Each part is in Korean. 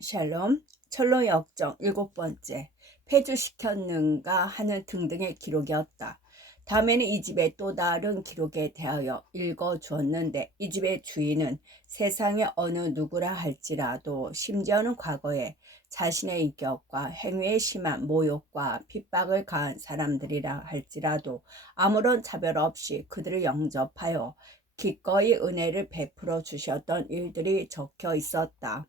샬롬, 철로 역정 7번째, 폐주시켰는가 하는 등등의 기록이었다. 다음에는 이 집의 또 다른 기록에 대하여 읽어주었는데 이 집의 주인은 세상의 어느 누구라 할지라도 심지어는 과거에 자신의 인격과 행위에 심한 모욕과 핍박을 가한 사람들이라 할지라도 아무런 차별 없이 그들을 영접하여 기꺼이 은혜를 베풀어 주셨던 일들이 적혀 있었다.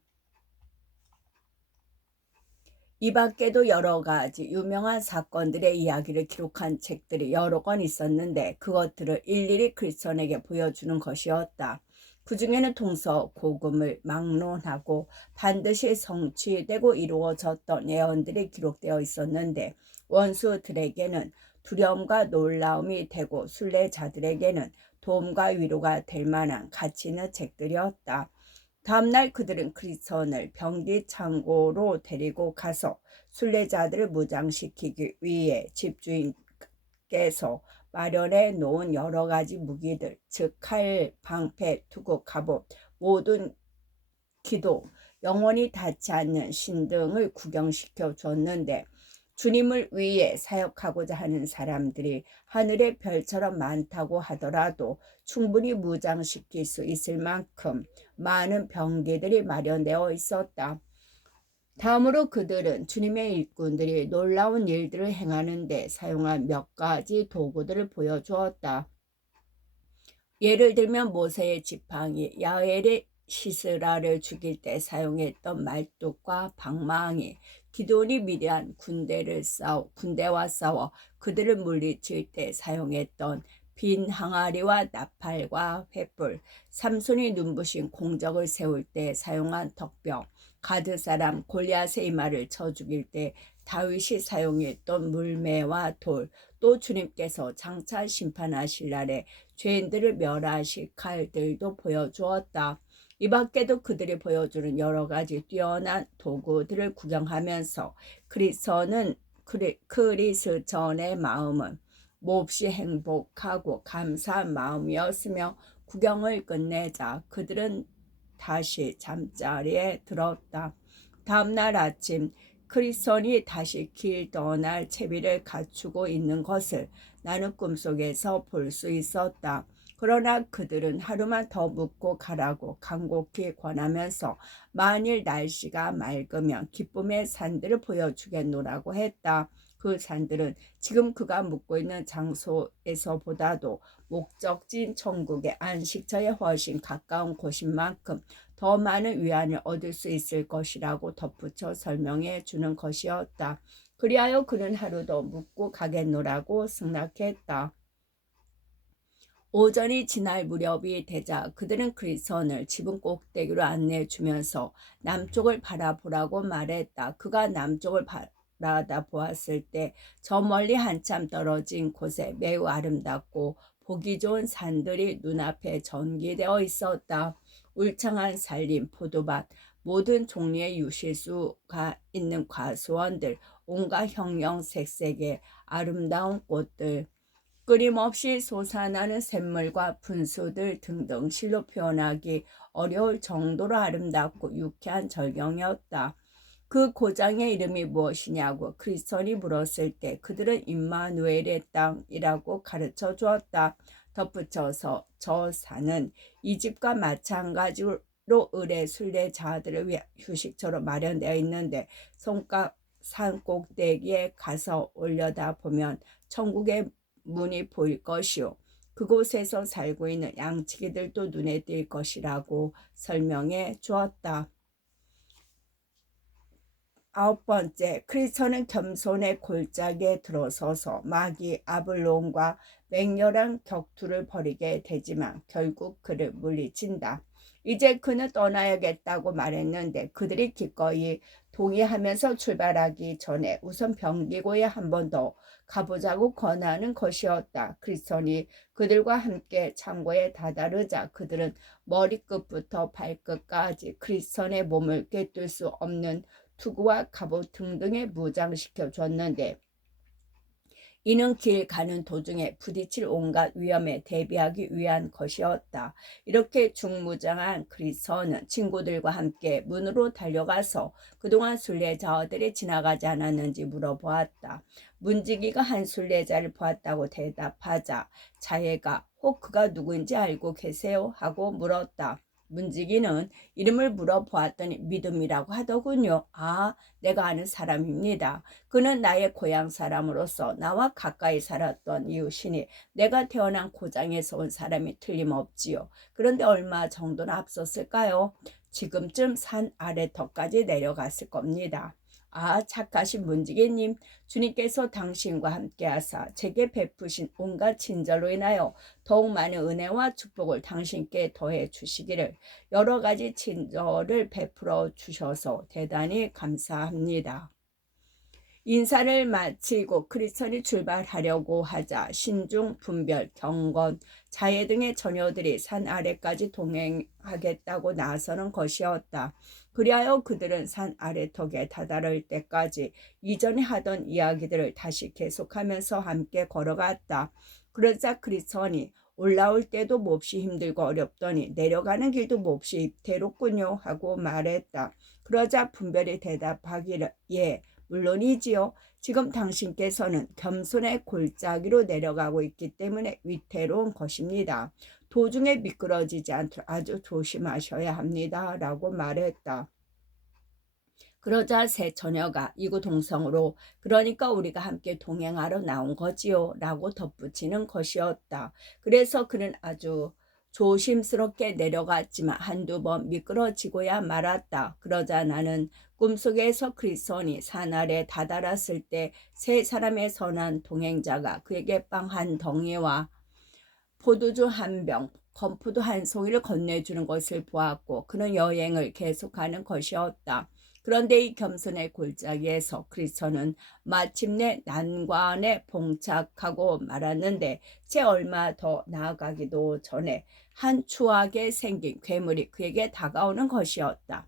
이 밖에도 여러 가지 유명한 사건들의 이야기를 기록한 책들이 여러 권 있었는데 그것들을 일일이 크리스천에게 보여주는 것이었다. 그 중에는 동서고금을 막론하고 반드시 성취되고 이루어졌던 예언들이 기록되어 있었는데 원수들에게는 두려움과 놀라움이 되고 순례자들에게는 도움과 위로가 될 만한 가치 있는 책들이었다. 다음날 그들은 크리스천을 병기 창고로 데리고 가서 순례자들을 무장시키기 위해 집주인께서 마련해 놓은 여러 가지 무기들, 즉 칼, 방패, 투구, 갑옷, 모든 기도, 영원히 닿지 않는 신등을 구경시켜 줬는데 주님을 위해 사역하고자 하는 사람들이 하늘의 별처럼 많다고 하더라도 충분히 무장시킬 수 있을 만큼 많은 병기들이 마련되어 있었다. 다음으로 그들은 주님의 일꾼들이 놀라운 일들을 행하는 데 사용한 몇 가지 도구들을 보여주었다. 예를 들면 모세의 지팡이, 야엘의 시스라를 죽일 때 사용했던 말뚝과 방망이, 기드온이 미디안 군대와 싸워 그들을 물리칠 때 사용했던 빈 항아리와 나팔과 횃불, 삼손이 눈부신 공적을 세울 때 사용한 덕병, 가드 사람 골리앗의 이마를 쳐 죽일 때 다윗이 사용했던 물매와 돌, 또 주님께서 장차 심판하실 날에 죄인들을 멸하실 칼들도 보여주었다. 이 밖에도 그들이 보여주는 여러 가지 뛰어난 도구들을 구경하면서 크리스천의 마음은 몹시 행복하고 감사한 마음이었으며 구경을 끝내자 그들은 다시 잠자리에 들었다. 다음날 아침 크리스천이 다시 길 떠날 채비를 갖추고 있는 것을 나는 꿈속에서 볼 수 있었다. 그러나 그들은 하루만 더 묵고 가라고 간곡히 권하면서 만일 날씨가 맑으면 기쁨의 산들을 보여주겠노라고 했다. 그 산들은 지금 그가 묵고 있는 장소에서보다도 목적지인 천국의 안식처에 훨씬 가까운 곳인 만큼 더 많은 위안을 얻을 수 있을 것이라고 덧붙여 설명해 주는 것이었다. 그리하여 그는 하루 더 묵고 가겠노라고 승낙했다. 오전이 지날 무렵이 되자 그들은 크리스천을 지붕 꼭대기로 안내해 주면서 남쪽을 바라보라고 말했다. 그가 남쪽을 바라다 보았을 때 저 멀리 한참 떨어진 곳에 매우 아름답고 보기 좋은 산들이 눈앞에 전기되어 있었다. 울창한 산림, 포도밭, 모든 종류의 유실수가 있는 과수원들, 온갖 형형색색의 아름다운 꽃들, 끊임없이 솟아나는 샘물과 분수들 등등 실로 표현하기 어려울 정도로 아름답고 유쾌한 절경이었다. 그 고장의 이름이 무엇이냐고 크리스천이 물었을 때 그들은 임마누엘의 땅이라고 가르쳐 주었다. 덧붙여서 저 산은 이 집과 마찬가지로 을의 순례자들을 위한 휴식처로 마련되어 있는데 산 꼭대기에 가서 올려다 보면 천국의 문이 보일 것이요 그곳에서 살고 있는 양치기들도 눈에 띌 것이라고 설명해 주었다. 9번째, 크리스천은 겸손의 골짜기에 들어서서 마귀 아블론과 맹렬한 격투를 벌이게 되지만 결국 그를 물리친다. 이제 그는 떠나야겠다고 말했는데 그들이 기꺼이 동의하면서 출발하기 전에 우선 병기고에 한 번 더 가보자고 권하는 것이었다. 크리스천이 그들과 함께 창고에 다다르자 그들은 머리끝부터 발끝까지 크리스천의 몸을 꿰뚫 수 없는 투구와 갑옷 등등에 무장시켜 줬는데 이는 길 가는 도중에 부딪힐 온갖 위험에 대비하기 위한 것이었다. 이렇게 중무장한 크리스천은 친구들과 함께 문으로 달려가서 그동안 순례자들이 지나가지 않았는지 물어보았다. 문지기가 한 순례자를 보았다고 대답하자 자예가 혹 그가 누구인지 알고 계세요? 하고 물었다. 문지기는 이름을 물어보았더니 믿음이라고 하더군요. 아, 내가 아는 사람입니다. 그는 나의 고향 사람으로서 나와 가까이 살았던 이웃이니 내가 태어난 고장에서 온 사람이 틀림없지요. 그런데 얼마 정도나 앞섰을까요? 지금쯤 산 아래턱까지 내려갔을 겁니다. 아, 착하신 문지기님, 주님께서 당신과 함께하사 제게 베푸신 온갖 친절로 인하여 더욱 많은 은혜와 축복을 당신께 더해 주시기를 여러 가지 친절을 베풀어 주셔서 대단히 감사합니다. 인사를 마치고 크리스천이 출발하려고 하자 신중, 분별, 경건, 자예 등의 처녀들이 산 아래까지 동행하겠다고 나서는 것이었다. 그리하여 그들은 산 아래턱에 다다를 때까지 이전에 하던 이야기들을 다시 계속하면서 함께 걸어갔다. 그러자 크리스천이 올라올 때도 몹시 힘들고 어렵더니 내려가는 길도 몹시 입태롭군요 하고 말했다. 그러자 분별이 대답하기를 예, 물론이지요. 지금 당신께서는 겸손의 골짜기로 내려가고 있기 때문에 위태로운 것입니다. 도중에 미끄러지지 않도록 아주 조심하셔야 합니다. 라고 말했다. 그러자 새 처녀가 이구동성으로 그러니까 우리가 함께 동행하러 나온 거지요. 라고 덧붙이는 것이었다. 그래서 그는 아주 조심스럽게 내려갔지만 한두 번 미끄러지고야 말았다. 그러자 나는 꿈속에서 크리스천이 산 아래 다다랐을 때 세 사람의 선한 동행자가 그에게 빵 한 덩이와 포도주 한 병, 건포도 한 송이를 건네주는 것을 보았고 그는 여행을 계속하는 것이었다. 그런데 이 겸손의 골짜기에서 크리스천은 마침내 난관에 봉착하고 말았는데 채 얼마 더 나아가기도 전에 한 추하게 생긴 괴물이 그에게 다가오는 것이었다.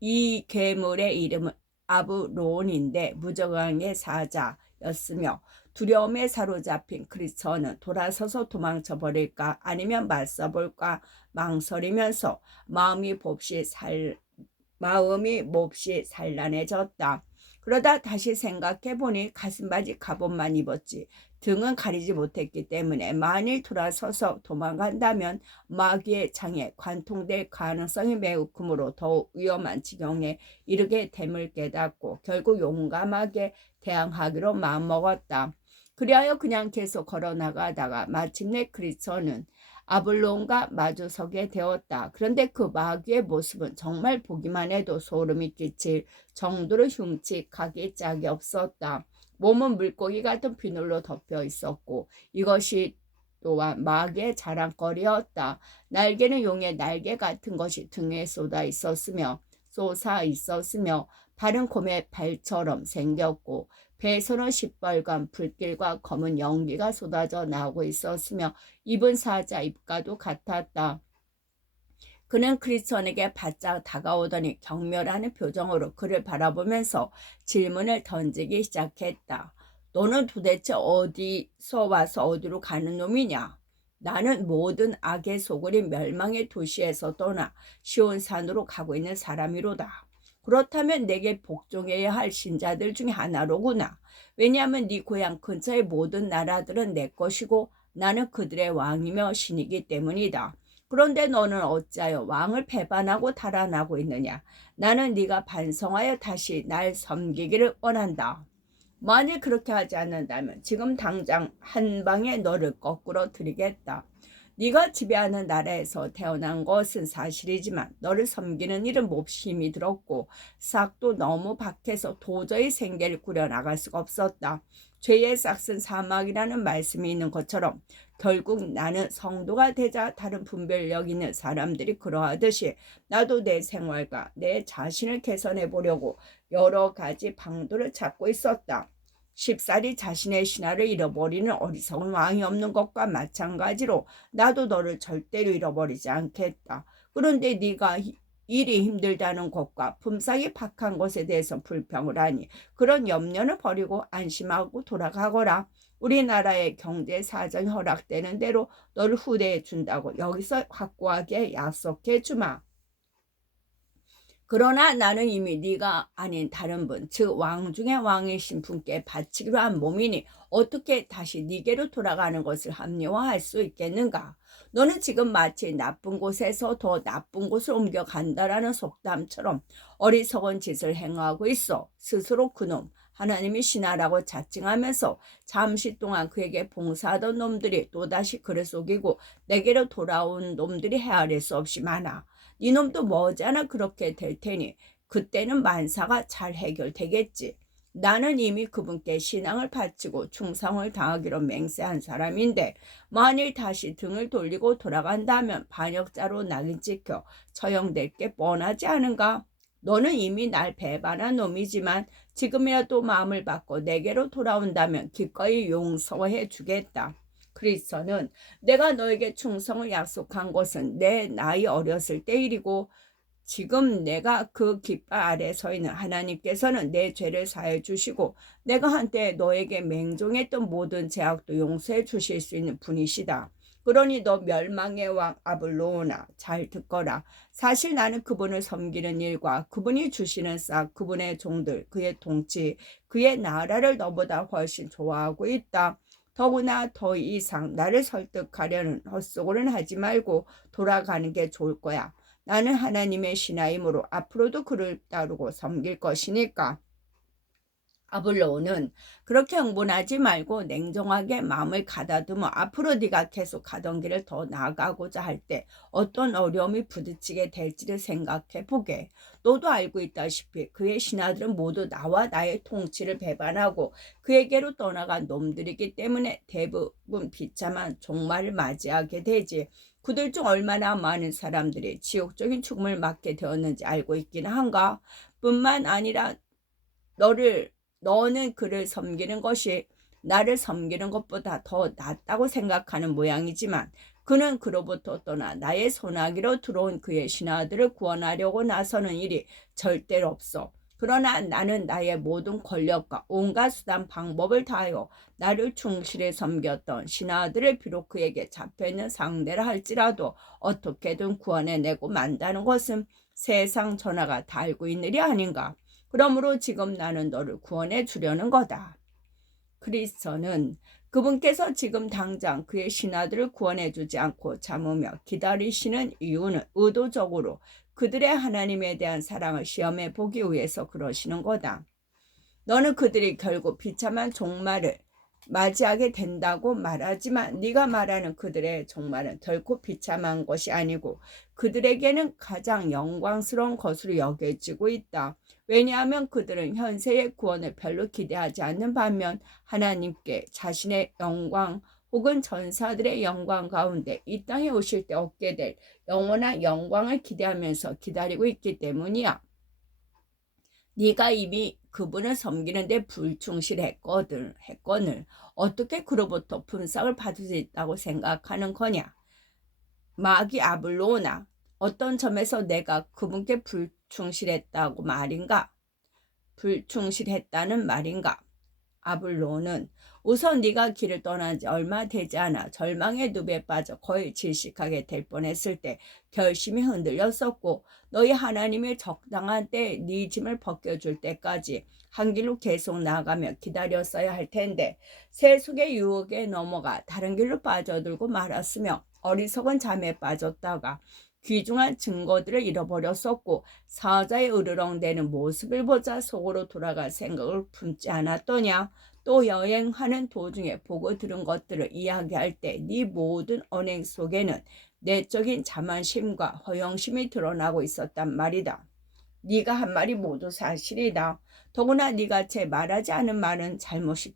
이 괴물의 이름은 아브론인데 무저강의 사자였으며 두려움에 사로잡힌 크리스천은 돌아서서 도망쳐 버릴까 아니면 맞서볼까 망설이면서 마음이 몹시 산란해졌다. 그러다 다시 생각해보니 가슴바지 갑옷만 입었지 등은 가리지 못했기 때문에 만일 돌아서서 도망간다면 마귀의 창에 관통될 가능성이 매우 크므로 더욱 위험한 지경에 이르게 됨을 깨닫고 결국 용감하게 대항하기로 마음먹었다. 그리하여 그냥 계속 걸어나가다가 마침내 크리스천은 아블론과 마주서게 되었다. 그런데 그 마귀의 모습은 정말 보기만 해도 소름이 끼칠 정도로 흉측하기 짝이 없었다. 몸은 물고기 같은 비늘로 덮여 있었고 이것이 또한 마귀의 자랑거리였다. 날개는 용의 날개 같은 것이 등에 쏟아 있었으며 발은 곰의 발처럼 생겼고 배에서는 시뻘건 불길과 검은 연기가 쏟아져 나오고 있었으며 입은 사자 입과도 같았다. 그는 크리스천에게 바짝 다가오더니 경멸하는 표정으로 그를 바라보면서 질문을 던지기 시작했다. 너는 도대체 어디서 와서 어디로 가는 놈이냐? 나는 모든 악의 소굴인 멸망의 도시에서 떠나 시온산으로 가고 있는 사람이로다. 그렇다면 내게 복종해야 할 신자들 중에 하나로구나. 왜냐하면 네 고향 근처의 모든 나라들은 내 것이고 나는 그들의 왕이며 신이기 때문이다. 그런데 너는 어찌하여 왕을 배반하고 달아나고 있느냐? 나는 네가 반성하여 다시 날 섬기기를 원한다. 만일 그렇게 하지 않는다면 지금 당장 한 방에 너를 거꾸로 들이겠다. 네가 지배하는 나라에서 태어난 것은 사실이지만 너를 섬기는 일은 몹시 힘이 들었고 싹도 너무 박해서 도저히 생계를 꾸려나갈 수가 없었다. 죄의 싹은 사막이라는 말씀이 있는 것처럼 결국 나는 성도가 되자 다른 분별력 있는 사람들이 그러하듯이 나도 내 생활과 내 자신을 개선해 보려고 여러 가지 방도를 찾고 있었다. 쉽사리 자신의 신하를 잃어버리는 어리석은 왕이 없는 것과 마찬가지로 나도 너를 절대로 잃어버리지 않겠다. 그런데 네가 일이 힘들다는 것과 품삯이 박한 것에 대해서 불평을 하니 그런 염려를 버리고 안심하고 돌아가거라. 우리나라의 경제 사정이 허락되는 대로 너를 후대해 준다고 여기서 확고하게 약속해 주마. 그러나 나는 이미 네가 아닌 다른 분, 즉 왕 중의 왕이신 분께 바치기로 한 몸이니 어떻게 다시 네게로 돌아가는 것을 합리화할 수 있겠는가? 너는 지금 마치 나쁜 곳에서 더 나쁜 곳을 옮겨간다라는 속담처럼 어리석은 짓을 행하고 있어. 스스로 그놈 하나님이 신하라고 자칭하면서 잠시 동안 그에게 봉사하던 놈들이 또다시 그를 속이고 내게로 돌아온 놈들이 헤아릴 수 없이 많아. 이놈도 머지않아 그렇게 될 테니 그때는 만사가 잘 해결되겠지. 나는 이미 그분께 신앙을 바치고 충성을 당하기로 맹세한 사람인데 만일 다시 등을 돌리고 돌아간다면 반역자로 낙인 찍혀 처형될 게 뻔하지 않은가? 너는 이미 날 배반한 놈이지만 지금이라도 마음을 바꿔 내게로 돌아온다면 기꺼이 용서해 주겠다. 그리스도는 내가 너에게 충성을 약속한 것은 내 나이 어렸을 때 일이고 지금 내가 그 깃발 아래 서 있는 하나님께서는 내 죄를 사해 주시고 내가 한때 너에게 맹종했던 모든 죄악도 용서해 주실 수 있는 분이시다. 그러니 너 멸망의 왕 아블로나 잘 듣거라. 사실 나는 그분을 섬기는 일과 그분이 주시는 싹, 그분의 종들, 그의 통치, 그의 나라를 너보다 훨씬 좋아하고 있다. 더구나 더 이상 나를 설득하려는 헛소리는 하지 말고 돌아가는 게 좋을 거야. 나는 하나님의 신하이므로 앞으로도 그를 따르고 섬길 것이니까. 아블로는 그렇게 흥분하지 말고 냉정하게 마음을 가다듬어 앞으로 네가 계속 가던 길을 더 나아가고자 할 때 어떤 어려움이 부딪히게 될지를 생각해 보게. 너도 알고 있다시피 그의 신하들은 모두 나와 나의 통치를 배반하고 그에게로 떠나간 놈들이기 때문에 대부분 비참한 종말을 맞이하게 되지. 그들 중 얼마나 많은 사람들이 지옥적인 죽음을 맞게 되었는지 알고 있긴 한가? 뿐만 아니라 너는 그를 섬기는 것이 나를 섬기는 것보다 더 낫다고 생각하는 모양이지만 그는 그로부터 떠나 나의 손아귀로 들어온 그의 신하들을 구원하려고 나서는 일이 절대로 없어. 그러나 나는 나의 모든 권력과 온갖 수단 방법을 다하여 나를 충실히 섬겼던 신하들을 비록 그에게 잡혀있는 상대라 할지라도 어떻게든 구원해내고 만다는 것은 세상 전하가 다 알고 있는 일이 아닌가. 그러므로 지금 나는 너를 구원해 주려는 거다. 그리스도는 그분께서 지금 당장 그의 신하들을 구원해 주지 않고 참으며 기다리시는 이유는 의도적으로 그들의 하나님에 대한 사랑을 시험해 보기 위해서 그러시는 거다. 너는 그들이 결국 비참한 종말을 맞이하게 된다고 말하지만 네가 말하는 그들의 종말은 결코 비참한 것이 아니고 그들에게는 가장 영광스러운 것으로 여겨지고 있다. 왜냐하면 그들은 현세의 구원을 별로 기대하지 않는 반면 하나님께 자신의 영광 혹은 전사들의 영광 가운데 이 땅에 오실 때 얻게 될 영원한 영광을 기대하면서 기다리고 있기 때문이야. 네가 이미 그분을 섬기는데 불충실했거늘 어떻게 그로부터 품삯을 받을 수 있다고 생각하는 거냐? 마귀 아블로나, 어떤 점에서 내가 그분께 불충실했다고 말인가? 불충실했다는 말인가? 아블로는 우선 네가 길을 떠난 지 얼마 되지 않아 절망의 늪에 빠져 거의 질식하게 될 뻔했을 때 결심이 흔들렸었고 너희 하나님의 적당한 때에 네 짐을 벗겨줄 때까지 한 길로 계속 나아가며 기다렸어야 할 텐데 세속의 유혹에 넘어가 다른 길로 빠져들고 말았으며 어리석은 잠에 빠졌다가 귀중한 증거들을 잃어버렸었고 사자의 으르렁대는 모습을 보자 속으로 돌아갈 생각을 품지 않았더냐. 또 여행하는 도중에 보고 들은 것들을 이야기할 때 네 모든 언행 속에는 내적인 자만심과 허영심이 드러나고 있었단 말이다. 네가 한 말이 모두 사실이다. 더구나 네가 채 말하지 않은 많은 잘못이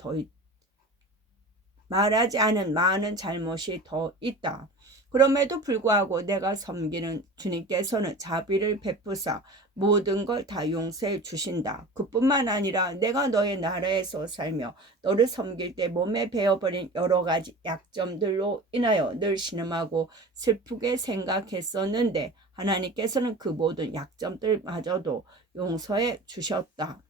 더 있다. 그럼에도 불구하고 내가 섬기는 주님께서는 자비를 베푸사 모든 걸 다 용서해 주신다. 그뿐만 아니라 내가 너의 나라에서 살며 너를 섬길 때 몸에 배어버린 여러 가지 약점들로 인하여 늘 신음하고 슬프게 생각했었는데 하나님께서는 그 모든 약점들마저도 용서해 주셨다.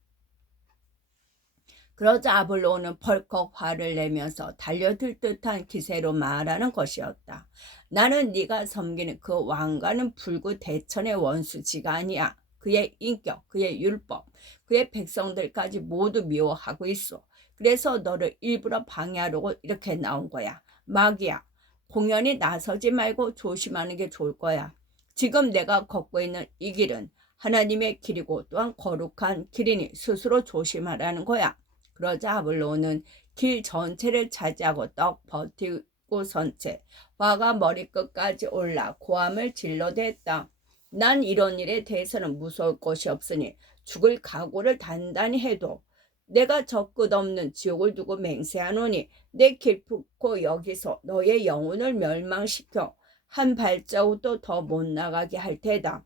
그러자 아볼로는 벌컥 화를 내면서 달려들 듯한 기세로 말하는 것이었다. 나는 네가 섬기는 그 왕과는 불구대천의 원수지가 아니야. 그의 인격, 그의 율법, 그의 백성들까지 모두 미워하고 있어. 그래서 너를 일부러 방해하려고 이렇게 나온 거야. 마귀야, 공연히 나서지 말고 조심하는 게 좋을 거야. 지금 내가 걷고 있는 이 길은 하나님의 길이고 또한 거룩한 길이니 스스로 조심하라는 거야. 그러자 아볼로는 길 전체를 차지하고 떡 버티고 선 채 화가 머리끝까지 올라 고함을 질러댔다. 난 이런 일에 대해서는 무서울 것이 없으니 죽을 각오를 단단히 해도 내가 저 끝없는 지옥을 두고 맹세하노니 내 기쁘고 여기서 너의 영혼을 멸망시켜 한 발자국도 더 못 나가게 할 테다.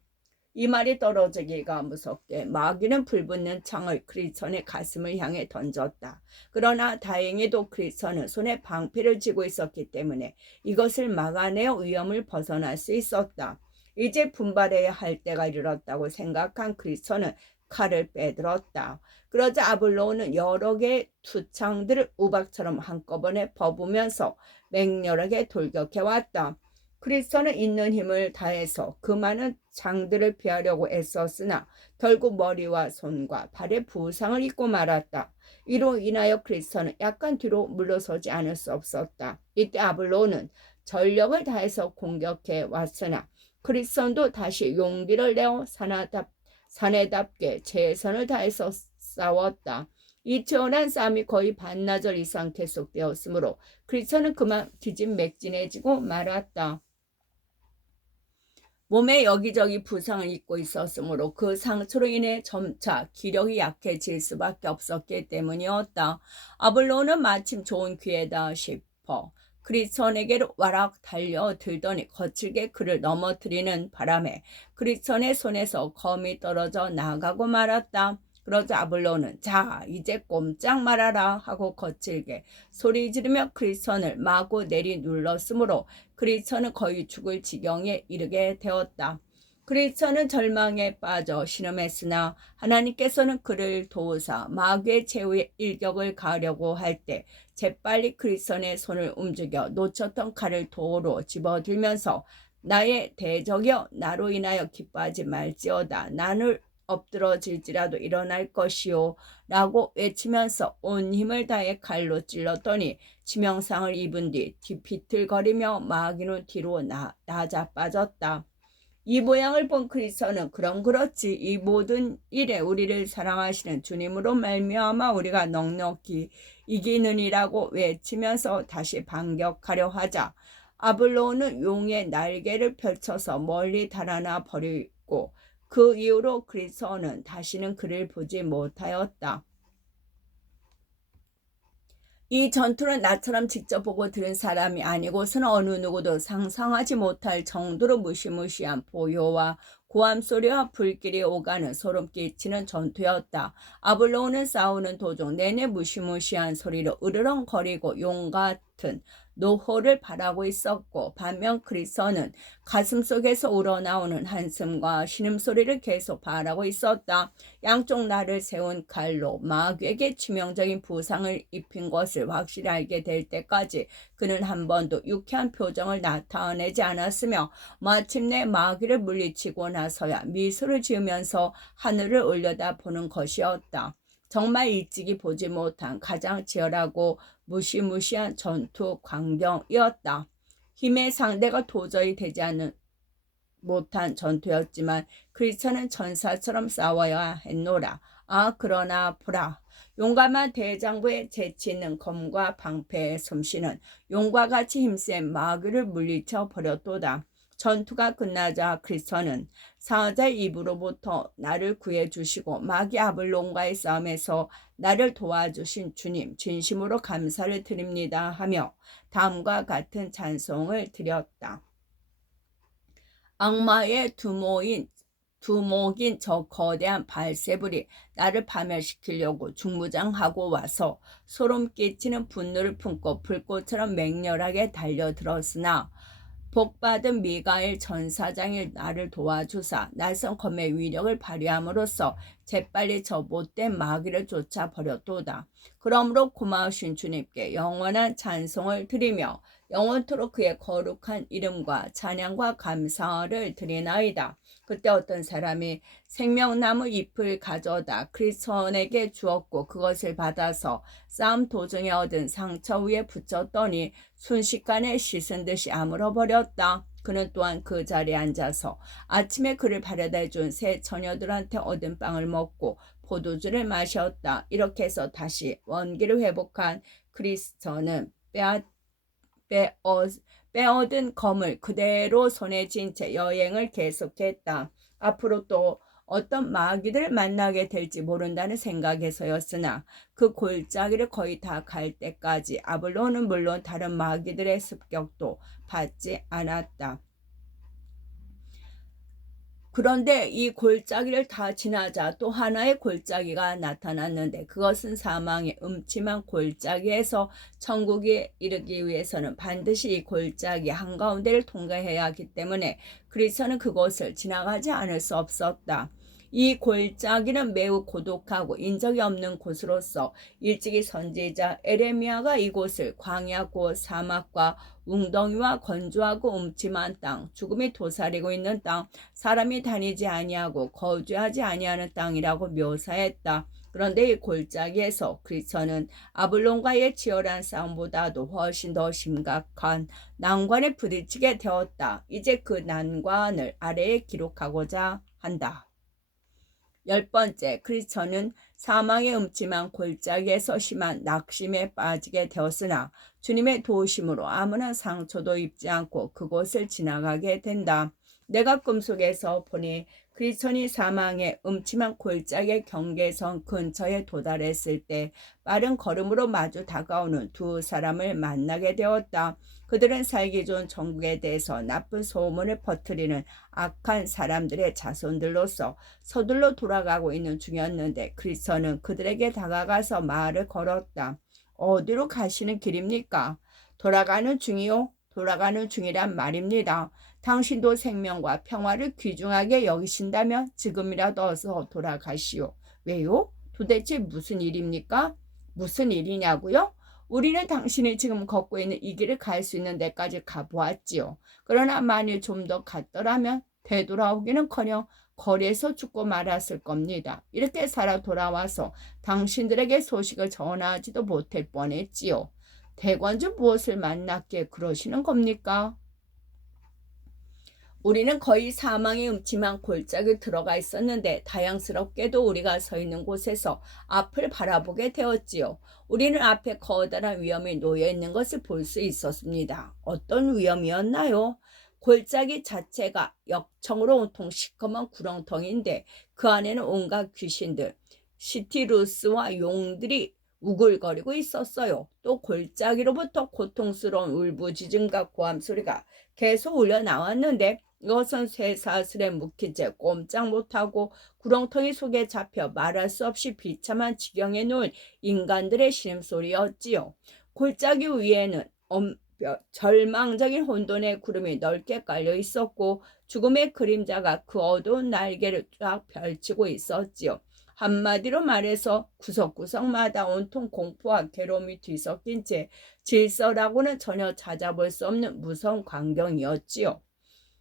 이 말이 떨어지기가 무섭게 마귀는 불붙는 창을 크리스천의 가슴을 향해 던졌다. 그러나 다행히도 크리스천은 손에 방패를 쥐고 있었기 때문에 이것을 막아내어 위험을 벗어날 수 있었다. 이제 분발해야 할 때가 이르렀다고 생각한 크리스천은 칼을 빼들었다. 그러자 아볼로는 여러 개의 투창들을 우박처럼 한꺼번에 퍼부면서 맹렬하게 돌격해왔다. 크리스천은 있는 힘을 다해서 그 많은 창들을 피하려고 애썼으나 결국 머리와 손과 발에 부상을 입고 말았다. 이로 인하여 크리스천은 약간 뒤로 물러서지 않을 수 없었다. 이때 아볼로는 전력을 다해서 공격해 왔으나 크리스천도 다시 용기를 내어 사내답게 최선을 다해서 싸웠다. 이 치열한 싸움이 거의 반나절 이상 계속되었으므로 크리스천은 그만 기진맥진해지고 말았다. 몸에 여기저기 부상을 입고 있었으므로 그 상처로 인해 점차 기력이 약해질 수밖에 없었기 때문이었다. 아볼로는 마침 좋은 기회다 싶어 크리스천에게로 와락 달려들더니 거칠게 그를 넘어뜨리는 바람에 크리스천의 손에서 검이 떨어져 나가고 말았다. 그러자 아볼로는 자 이제 꼼짝 말아라 하고 거칠게 소리 지르며 크리스천을 마구 내리눌렀으므로 크리스천은 거의 죽을 지경에 이르게 되었다. 크리스천은 절망에 빠져 신음했으나 하나님께서는 그를 도우사 마귀의 최후의 일격을 가하려고 할 때 재빨리 크리스천의 손을 움직여 놓쳤던 칼을 도로 집어들면서 나의 대적이여 나로 인하여 기뻐하지 말지어다. 나를 엎드러질지라도 일어날 것이요 라고 외치면서 온 힘을 다해 칼로 찔렀더니 치명상을 입은 뒤 비틀거리며 마귀는 뒤로 나자빠졌다. 이 모양을 본 크리스천은 그럼 그렇지 이 모든 일에 우리를 사랑하시는 주님으로 말미암아 우리가 넉넉히 이기느니라고 외치면서 다시 반격하려 하자 아볼로는 용의 날개를 펼쳐서 멀리 달아나 버리고 그 이후로 크리스천은 다시는 그를 보지 못하였다. 이 전투는 나처럼 직접 보고 들은 사람이 아니고서는 어느 누구도 상상하지 못할 정도로 무시무시한 보요와 고함 소리와 불길이 오가는 소름 끼치는 전투였다. 아볼로는 싸우는 도중 내내 무시무시한 소리로 으르렁거리고 용 같은 노호를 바라고 있었고 반면 크리스천은 가슴속에서 우러나오는 한숨과 신음소리를 계속 바라고 있었다. 양쪽 날을 세운 칼로 마귀에게 치명적인 부상을 입힌 것을 확실히 알게 될 때까지 그는 한 번도 유쾌한 표정을 나타내지 않았으며 마침내 마귀를 물리치고 나서야 미소를 지으면서 하늘을 올려다보는 것이었다. 정말 일찍이 보지 못한 가장 치열하고 무시무시한 전투 광경이었다. 힘의 상대가 도저히 되지 않는 못한 전투였지만 크리스천은 전사처럼 싸워야 했노라. 아 그러나 보라. 용감한 대장부의 재치 있는 검과 방패의 솜씨는 용과 같이 힘센 마귀를 물리쳐 버렸도다. 전투가 끝나자 크리스천은 사자의 입으로부터 나를 구해주시고 마귀 아볼론과의 싸움에서 나를 도와주신 주님 진심으로 감사를 드립니다 하며 다음과 같은 찬송을 드렸다. 악마의 두모인 두목인 저 거대한 발세불이 나를 파멸시키려고 중무장하고 와서 소름 끼치는 분노를 품고 불꽃처럼 맹렬하게 달려들었으나 복받은 미가엘 전사장이 나를 도와주사 낯선 검의 위력을 발휘함으로써 재빨리 저 못된 마귀를 쫓아버렸도다. 그러므로 고마우신 주님께 영원한 찬송을 드리며 영원토록 그의 거룩한 이름과 찬양과 감사를 드리나이다. 그때 어떤 사람이 생명나무 잎을 가져다 크리스천에게 주었고 그것을 받아서 싸움 도중에 얻은 상처 위에 붙였더니 순식간에 씻은 듯이 아물어버렸다. 그는 또한 그 자리에 앉아서 아침에 그를 바래다 준 새 처녀들한테 얻은 빵을 먹고 포도주를 마셨다. 이렇게 해서 다시 원기를 회복한 크리스천은 빼어든 검을 그대로 손에 쥔 채 여행을 계속했다. 앞으로 또 어떤 마귀들을 만나게 될지 모른다는 생각에서였으나 그 골짜기를 거의 다 갈 때까지 아블론은 물론 다른 마귀들의 습격도 받지 않았다. 그런데 이 골짜기를 다 지나자 또 하나의 골짜기가 나타났는데 그것은 사망의 음침한 골짜기에서 천국에 이르기 위해서는 반드시 이 골짜기 한가운데를 통과해야 하기 때문에 그리스도는 그곳을 지나가지 않을 수 없었다. 이 골짜기는 매우 고독하고 인적이 없는 곳으로서 일찍이 선지자 에레미야가 이곳을 광야고 사막과 웅덩이와 건조하고 음침한 땅, 죽음이 도사리고 있는 땅, 사람이 다니지 아니하고 거주하지 아니하는 땅이라고 묘사했다. 그런데 이 골짜기에서 그리스도는 아블론과의 치열한 싸움보다도 훨씬 더 심각한 난관에 부딪히게 되었다. 이제 그 난관을 아래에 기록하고자 한다. 10번째, 크리스천은 사망의 음침한 골짜기에서 심한 낙심에 빠지게 되었으나 주님의 도우심으로 아무런 상처도 입지 않고 그곳을 지나가게 된다. 내가 꿈속에서 보니 크리스천이 사망의 음침한 골짜기의 경계선 근처에 도달했을 때 빠른 걸음으로 마주 다가오는 두 사람을 만나게 되었다. 그들은 살기 좋은 천국에 대해서 나쁜 소문을 퍼뜨리는 악한 사람들의 자손들로서 서둘러 돌아가고 있는 중이었는데 크리스천은 그들에게 다가가서 말을 걸었다. 어디로 가시는 길입니까? 돌아가는 중이요? 돌아가는 중이란 말입니다. 당신도 생명과 평화를 귀중하게 여기신다면 지금이라도 어서 돌아가시오. 왜요? 도대체 무슨 일입니까? 무슨 일이냐고요? 우리는 당신이 지금 걷고 있는 이 길을 갈 수 있는 데까지 가보았지요. 그러나 만일 좀 더 갔더라면 되돌아오기는커녕 거리에서 죽고 말았을 겁니다. 이렇게 살아 돌아와서 당신들에게 소식을 전하지도 못할 뻔했지요. 대관주 무엇을 만났기에 그러시는 겁니까? 우리는 거의 사망의 음침한 골짜기에 들어가 있었는데 다양스럽게도 우리가 서 있는 곳에서 앞을 바라보게 되었지요. 우리는 앞에 커다란 위험이 놓여 있는 것을 볼 수 있었습니다. 어떤 위험이었나요? 골짜기 자체가 역청으로 온통 시커먼 구렁텅이인데 그 안에는 온갖 귀신들, 시티루스와 용들이 우글거리고 있었어요. 또 골짜기로부터 고통스러운 울부짖음과 고함 소리가 계속 울려 나왔는데 이것은 쇠사슬에 묶인 채 꼼짝 못하고 구렁텅이 속에 잡혀 말할 수 없이 비참한 지경에 놓은 인간들의 신음소리였지요. 골짜기 위에는 절망적인 혼돈의 구름이 넓게 깔려 있었고 죽음의 그림자가 그 어두운 날개를 쫙 펼치고 있었지요. 한마디로 말해서 구석구석마다 온통 공포와 괴로움이 뒤섞인 채 질서라고는 전혀 찾아볼 수 없는 무서운 광경이었지요.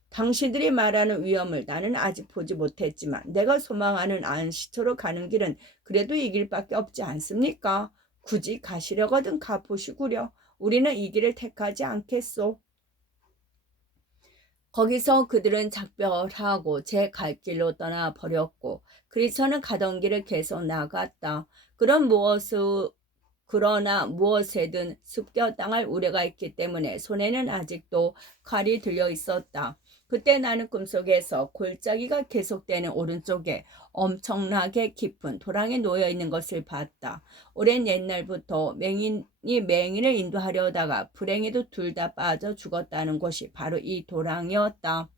당신들이 말하는 위험을 나는 아직 보지 못했지만 내가 소망하는 안식처로 가는 길은 그래도 이 길밖에 없지 않습니까? 굳이 가시려거든 가보시구려. 우리는 이 길을 택하지 않겠소. 거기서 그들은 작별하고 제 갈 길로 떠나버렸고 그리스도는 가던 길을 계속 나갔다. 그러나 무엇에든 습격당할 우려가 있기 때문에 손에는 아직도 칼이 들려 있었다. 그때 나는 꿈속에서 골짜기가 계속되는 오른쪽에 엄청나게 깊은 도랑에 놓여 있는 것을 봤다. 오랜 옛날부터 맹인이 맹인을 인도하려다가 불행히도 둘 다 빠져 죽었다는 곳이 바로 이 도랑이었다.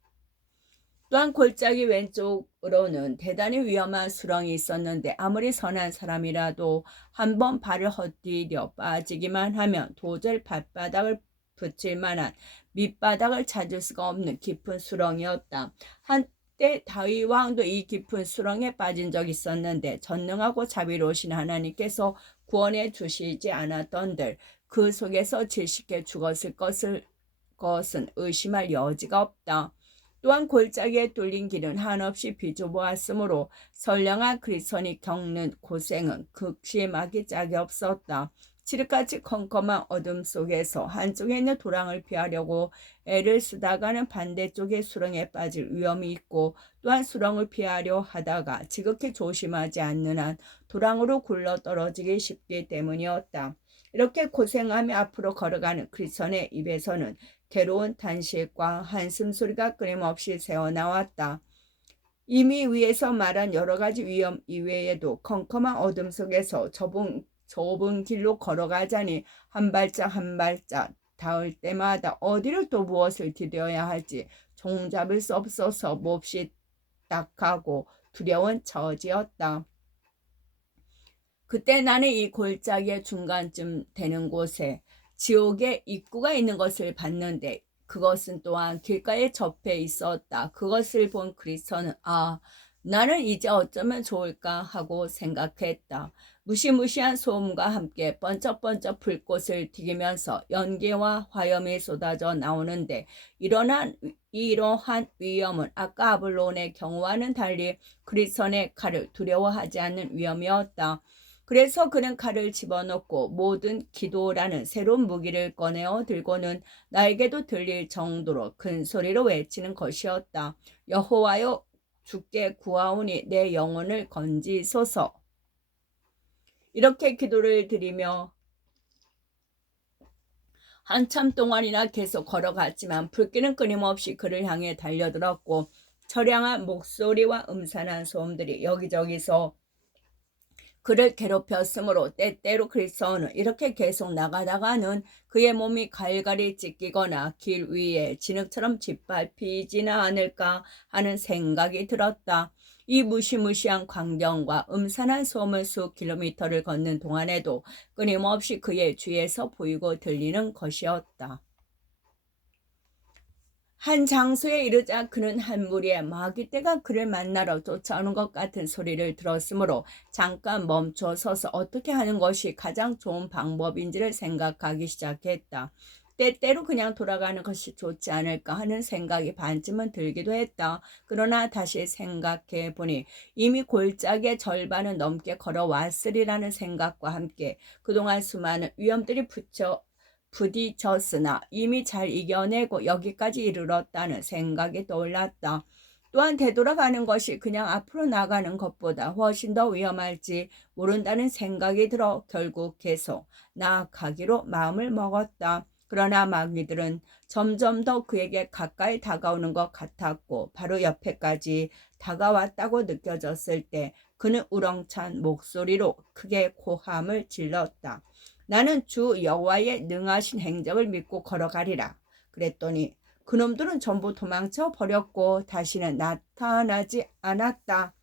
또한 골짜기 왼쪽으로는 대단히 위험한 수렁이 있었는데 아무리 선한 사람이라도 한번 발을 헛디뎌 빠지기만 하면 도저히 발바닥을 붙일 만한 밑바닥을 찾을 수가 없는 깊은 수렁이었다. 한때 다윗 왕도 이 깊은 수렁에 빠진 적이 있었는데 전능하고 자비로우신 하나님께서 구원해 주시지 않았던들 그 속에서 질식해 죽었을 것은 의심할 여지가 없다. 또한 골짜기에 뚫린 길은 한없이 비좁아왔으므로 선량한 그리스도인이 겪는 고생은 극심하기 짝이 없었다. 칠흑같이 컴컴한 어둠 속에서 한쪽에 있는 도랑을 피하려고 애를 쓰다가는 반대쪽의 수렁에 빠질 위험이 있고 또한 수렁을 피하려 하다가 지극히 조심하지 않는 한 도랑으로 굴러 떨어지기 쉽기 때문이었다. 이렇게 고생하며 앞으로 걸어가는 그리스도인의 입에서는 괴로운 탄식과 한숨 소리가 끊임없이 새어나왔다. 이미 위에서 말한 여러 가지 위험 이외에도 컴컴한 어둠 속에서 좁은 길로 걸어가자니 한 발짝 한 발짝 닿을 때마다 어디를 또 무엇을 디뎌야 할지 종잡을 수 없어서 몹시 딱하고 두려운 처지였다. 그때 나는 이 골짜기의 중간쯤 되는 곳에 지옥의 입구가 있는 것을 봤는데 그것은 또한 길가에 접해 있었다. 그것을 본 그리스도는 나는 이제 어쩌면 좋을까 하고 생각했다. 무시무시한 소음과 함께 번쩍번쩍 불꽃을 튀기면서 연기와 화염이 쏟아져 나오는데 이러한 위험은 아까 아블론의 경우와는 달리 그리스도의 칼을 두려워하지 않는 위험이었다. 그래서 그는 칼을 집어넣고 모든 기도라는 새로운 무기를 꺼내어 들고는 나에게도 들릴 정도로 큰 소리로 외치는 것이었다. 여호와여 주께 구하오니 내 영혼을 건지소서. 이렇게 기도를 드리며 한참 동안이나 계속 걸어갔지만 불길은 끊임없이 그를 향해 달려들었고 처량한 목소리와 음산한 소음들이 여기저기서 그를 괴롭혔으므로 때때로 그리스도는 이렇게 계속 나가다가는 그의 몸이 갈갈이 찢기거나 길 위에 진흙처럼 짓밟히지나 않을까 하는 생각이 들었다. 이 무시무시한 광경과 음산한 소음을 수 킬로미터를 걷는 동안에도 끊임없이 그의 주위에서 보이고 들리는 것이었다. 한 장소에 이르자 그는 한 무리의 마귀떼가 그를 만나러 쫓아오는 것 같은 소리를 들었으므로 잠깐 멈춰 서서 어떻게 하는 것이 가장 좋은 방법인지를 생각하기 시작했다. 때때로 그냥 돌아가는 것이 좋지 않을까 하는 생각이 반쯤은 들기도 했다. 그러나 다시 생각해 보니 이미 골짜기의 절반은 넘게 걸어왔으리라는 생각과 함께 그동안 수많은 위험들이 부딪혔으나 이미 잘 이겨내고 여기까지 이르렀다는 생각이 떠올랐다. 또한 되돌아가는 것이 그냥 앞으로 나가는 것보다 훨씬 더 위험할지 모른다는 생각이 들어 결국 계속 나아가기로 마음을 먹었다. 그러나 마귀들은 점점 더 그에게 가까이 다가오는 것 같았고 바로 옆에까지 다가왔다고 느껴졌을 때 그는 우렁찬 목소리로 크게 고함을 질렀다. 나는 주 여호와의 능하신 행적을 믿고 걸어가리라. 그랬더니 그놈들은 전부 도망쳐 버렸고 다시는 나타나지 않았다.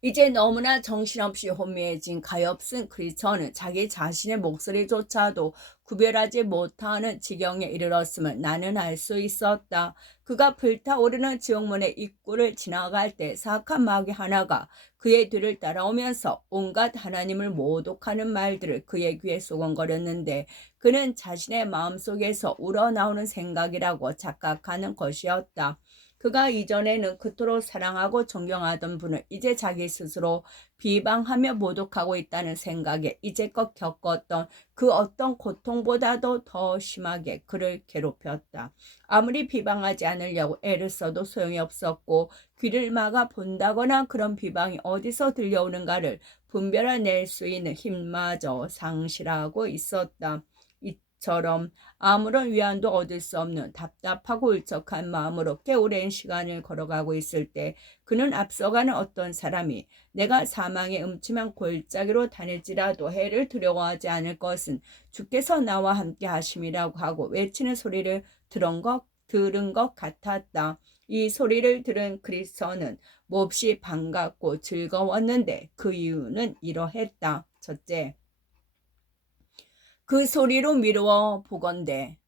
이제 너무나 정신없이 혼미해진 가엾은 그리스도는 자기 자신의 목소리조차도 구별하지 못하는 지경에 이르렀음을 나는 알 수 있었다. 그가 불타오르는 지옥문의 입구를 지나갈 때 사악한 마귀 하나가 그의 뒤를 따라오면서 온갖 하나님을 모독하는 말들을 그의 귀에 소곤거렸는데 그는 자신의 마음속에서 우러나오는 생각이라고 착각하는 것이었다. 그가 이전에는 그토록 사랑하고 존경하던 분을 이제 자기 스스로 비방하며 모독하고 있다는 생각에 이제껏 겪었던 그 어떤 고통보다도 더 심하게 그를 괴롭혔다. 아무리 비방하지 않으려고 애를 써도 소용이 없었고 귀를 막아 본다거나 그런 비방이 어디서 들려오는가를 분별해낼 수 있는 힘마저 상실하고 있었다. 처럼 아무런 위안도 얻을 수 없는 답답하고 울적한 마음으로 꽤 오랜 시간을 걸어가고 있을 때 그는 앞서가는 어떤 사람이 내가 사망의 음침한 골짜기로 다닐지라도 해를 두려워하지 않을 것은 주께서 나와 함께 하심이라고 하고 외치는 소리를 들은 것 같았다. 이 소리를 들은 그리스도는 몹시 반갑고 즐거웠는데 그 이유는 이러했다. 첫째, 그 소리로 미루어 보건대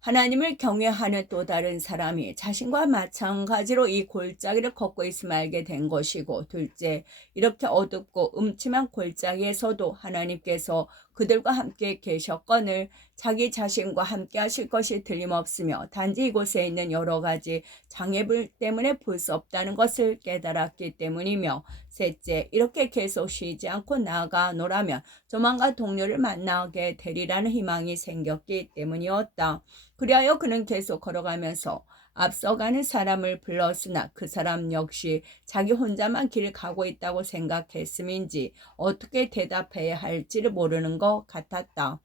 하나님을 경외하는 또 다른 사람이 자신과 마찬가지로 이 골짜기를 걷고 있음을 알게 된 것이고, 둘째, 이렇게 어둡고 음침한 골짜기에서도 하나님께서 그들과 함께 계셨거늘 자기 자신과 함께 하실 것이 틀림없으며 단지 이곳에 있는 여러 가지 장애물 때문에 볼 수 없다는 것을 깨달았기 때문이며, 셋째, 이렇게 계속 쉬지 않고 나아가노라면 조만간 동료를 만나게 되리라는 희망이 생겼기 때문이었다. 그리하여 그는 계속 걸어가면서 앞서가는 사람을 불렀으나 그 사람 역시 자기 혼자만 길을 가고 있다고 생각했음인지 어떻게 대답해야 할지를 모르는 것 같았다.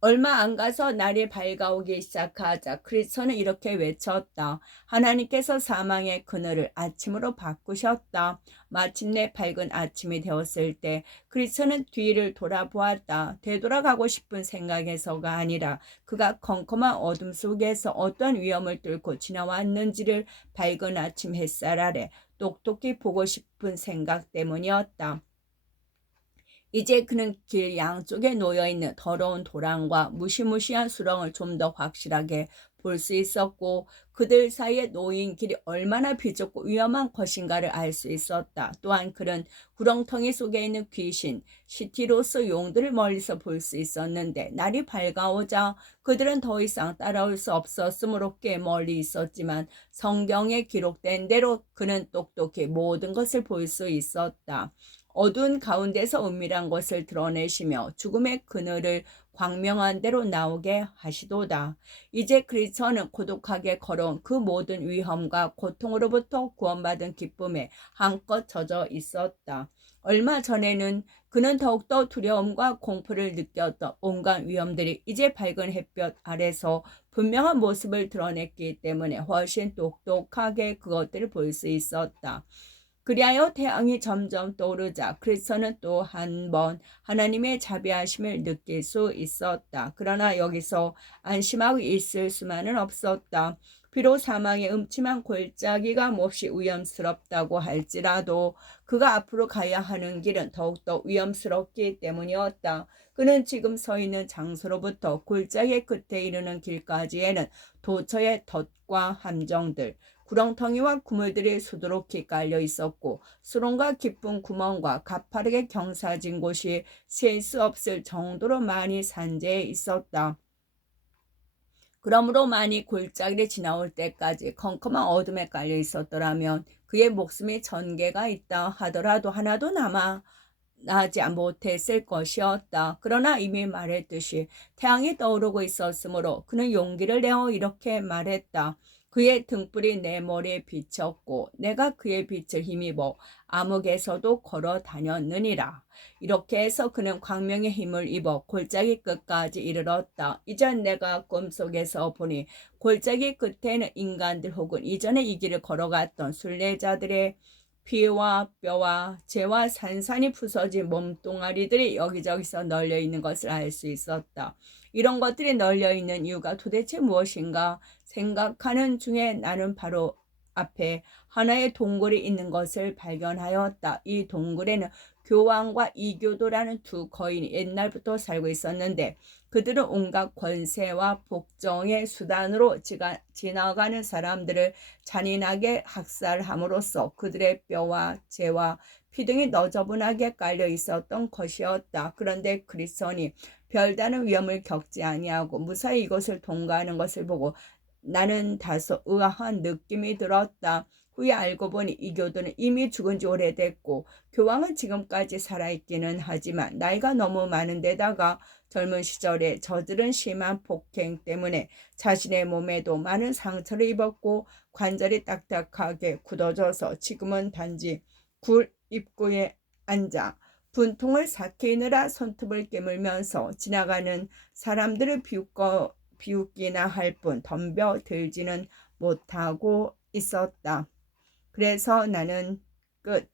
얼마 안 가서 날이 밝아오기 시작하자 그리스도는 이렇게 외쳤다. 하나님께서 사망의 그늘을 아침으로 바꾸셨다. 마침내 밝은 아침이 되었을 때 그리스도는 뒤를 돌아보았다. 되돌아가고 싶은 생각에서가 아니라 그가 컴컴한 어둠 속에서 어떤 위험을 뚫고 지나왔는지를 밝은 아침 햇살 아래 똑똑히 보고 싶은 생각 때문이었다. 이제 그는 길 양쪽에 놓여있는 더러운 도랑과 무시무시한 수렁을 좀 더 확실하게 볼 수 있었고, 그들 사이에 놓인 길이 얼마나 비좁고 위험한 것인가를 알 수 있었다. 또한 그는 구렁텅이 속에 있는 귀신, 시티로스 용들을 멀리서 볼 수 있었는데, 날이 밝아오자 그들은 더 이상 따라올 수 없었으므로 꽤 멀리 있었지만 성경에 기록된 대로 그는 똑똑히 모든 것을 볼 수 있었다. 어두운 가운데서 은밀한 것을 드러내시며 죽음의 그늘을 광명한 대로 나오게 하시도다. 이제 그리스도는 고독하게 걸어온 그 모든 위험과 고통으로부터 구원받은 기쁨에 한껏 젖어 있었다. 얼마 전에는 그는 더욱더 두려움과 공포를 느꼈던 온갖 위험들이 이제 밝은 햇볕 아래서 분명한 모습을 드러냈기 때문에 훨씬 똑똑하게 그것들을 볼 수 있었다. 그리하여 태양이 점점 떠오르자 그리스도는 또 한 번 하나님의 자비하심을 느낄 수 있었다. 그러나 여기서 안심하고 있을 수만은 없었다. 비록 사망의 음침한 골짜기가 몹시 위험스럽다고 할지라도 그가 앞으로 가야 하는 길은 더욱더 위험스럽기 때문이었다. 그는 지금 서 있는 장소로부터 골짜기 끝에 이르는 길까지에는 도처의 덫과 함정들, 구렁텅이와 그물들이 수두룩히 깔려 있었고 수렁과 깊은 구멍과 가파르게 경사진 곳이 셀 수 없을 정도로 많이 산재해 있었다. 그러므로 만이 골짜기를 지나올 때까지 컴컴한 어둠에 깔려 있었더라면 그의 목숨이 전개가 있다 하더라도 하나도 나지 못했을 것이었다. 그러나 이미 말했듯이 태양이 떠오르고 있었으므로 그는 용기를 내어 이렇게 말했다. 그의 등불이 내 머리에 비쳤고 내가 그의 빛을 힘입어 암흑에서도 걸어 다녔느니라. 이렇게 해서 그는 광명의 힘을 입어 골짜기 끝까지 이르렀다. 이전 내가 꿈속에서 보니 골짜기 끝에는 인간들 혹은 이전에 이 길을 걸어갔던 순례자들의 피와 뼈와 재와 산산이 부서진 몸뚱아리들이 여기저기서 널려 있는 것을 알 수 있었다. 이런 것들이 널려 있는 이유가 도대체 무엇인가 생각하는 중에 나는 바로 앞에 하나의 동굴이 있는 것을 발견하였다. 이 동굴에는 교황과 이교도라는 두 거인이 옛날부터 살고 있었는데 그들은 온갖 권세와 복정의 수단으로 지나가는 사람들을 잔인하게 학살함으로써 그들의 뼈와 재와 피 등이 너저분하게 깔려 있었던 것이었다. 그런데 그리스도니 별다른 위험을 겪지 아니하고 무사히 이것을 통과하는 것을 보고 나는 다소 의아한 느낌이 들었다. 후에 알고 보니 이 교도는 이미 죽은 지 오래됐고 교황은 지금까지 살아있기는 하지만 나이가 너무 많은 데다가 젊은 시절에 저지른 심한 폭행 때문에 자신의 몸에도 많은 상처를 입었고 관절이 딱딱하게 굳어져서 지금은 단지 굴 입구에 앉아 분통을 삭히느라 손톱을 깨물면서 지나가는 사람들을 비웃기나 할 뿐 덤벼들지는 못하고 있었다. 그래서 나는 끝.